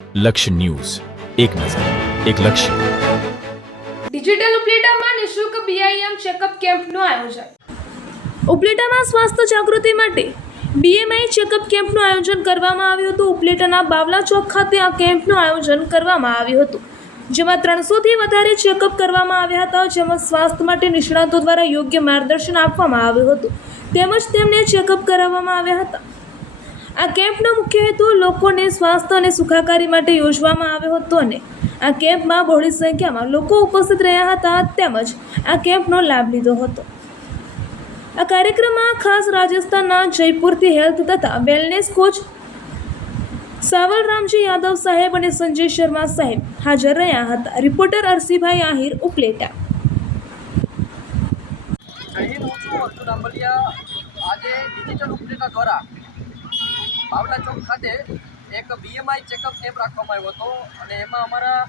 લક્ષ્ય ન્યૂઝ, એક નજર, એક લક્ષ્ય. ડિજિટલ ઉપલેટામાં નિઃશુલ્ક બીઆઈએમ ચેકઅપ કેમ્પનું આયોજન. ઉપલેટામાં સ્વાસ્થ્ય જાગૃતિ માટે બીએમઆઈ ચેકઅપ કેમ્પનું આયોજન કરવામાં આવ્યું હતું. ઉપલેટાના બાવલા ચોક ખાતે આ કેમ્પનું આયોજન કરવામાં આવ્યું હતું, જેમાં 300થી વધારે ચેકઅપ કરવામાં આવ્યા હતા, જેમાં સ્વાસ્થ્ય માટે નિષ્ણાતો દ્વારા યોગ્ય માર્ગદર્શન આપવામાં આવ્યું હતું, તેમજ તેમને ચેકઅપ કરાવવામાં આવ્યા હતા. આ કેમ્પનો મુખ્ય હેતુ લોકોને સ્વાસ્થ્ય અને સુખાકારી માટે યોજવામાં આવ્યો હતો અને આ કેમ્પમાં બહોળી સંખ્યામાં લોકો ઉપસ્થિત રહ્યા હતા, તેમજ આ કેમ્પનો લાભ લીધો હતો. આ કાર્યક્રમમાં ખાસ રાજસ્થાનના જયપુરથી હેલ્થ તથા વેલનેસ કોચ સાવલ રામજી યાદવ સાહેબ અને સંજય શર્મા સાહેબ હાજર રહ્યા હતા. રિપોર્ટર અરસીભાઈ આહિર, ઉપલેટા. જય હિન્દ, હું છું અર્જુન આંબલિયા. આજે ડિજિટલ ઉપલેટા દ્વારા બાવલા ચોક ખાતે એક બીએમઆઈ ચેકઅપ કેમ્પ રાખવામાં આવ્યો હતો અને એમાં અમારા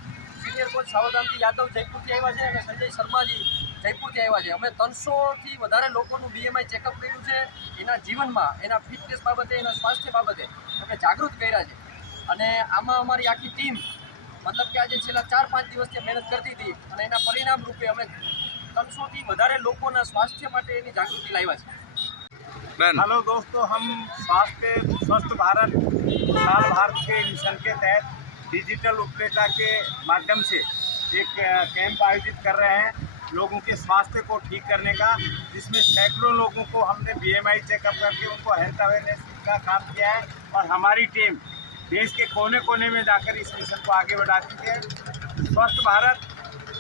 સિનિયર કોચ સાવલરામજી યાદવ જયપુરથી આવ્યા છે અને સંજય શર્માજી જયપુરથી આવ્યા છે. અમે 300થી વધારે લોકોનું બીએમઆઈ ચેકઅપ કર્યું છે. એના જીવનમાં, એના ફિટનેસ બાબતે, એના સ્વાસ્થ્ય બાબતે અમે જાગૃત કર્યા છે અને આમાં અમારી આખી ટીમ મતલબ કે આજે છેલ્લા 4-5 દિવસથી મહેનત કરતી હતી અને એના પરિણામ રૂપે અમે 300થી વધારે લોકોના સ્વાસ્થ્ય માટે એની જાગૃતિ લાવ્યા છે. हेलो दोस्तों, हम स्वस्थ भारत खुशहाल भारत के मिशन के तहत डिजिटल उपलेटा के माध्यम से एक कैंप आयोजित कर रहे हैं लोगों के स्वास्थ्य को ठीक करने का, जिसमें सैकड़ों लोगों को हमने बीएमआई चेकअप करके उनको हेल्थ अवेयरनेस का काम किया है और हमारी टीम देश के कोने कोने में जाकर इस मिशन को आगे बढ़ाती है. स्वस्थ भारत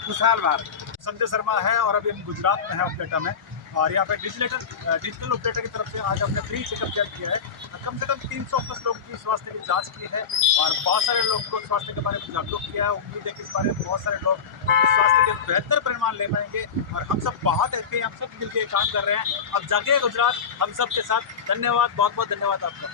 खुशहाल भारत. संजय शर्मा है और अभी हम गुजरात में हैं उपलेटा में, और यहाँ पे डिजिटल उपलेटा की तरफ से आज हमने फ्री चेकअप कैंप किया है. कम से कम 300 प्लस लोगों की स्वास्थ्य की जांच की है और बहुत सारे लोगों को स्वास्थ्य के बारे में जागरूक किया है. उम्मीद है कि इस बारे में बहुत सारे लोग अपने स्वास्थ्य के बेहतर परिणाम ले पाएंगे और हम सब बहुत हैप्पी हैं. हम सब मिलकर काम कर रहे हैं. अब जगह गुजरात हम सब के साथ. धन्यवाद, बहुत बहुत धन्यवाद आपका.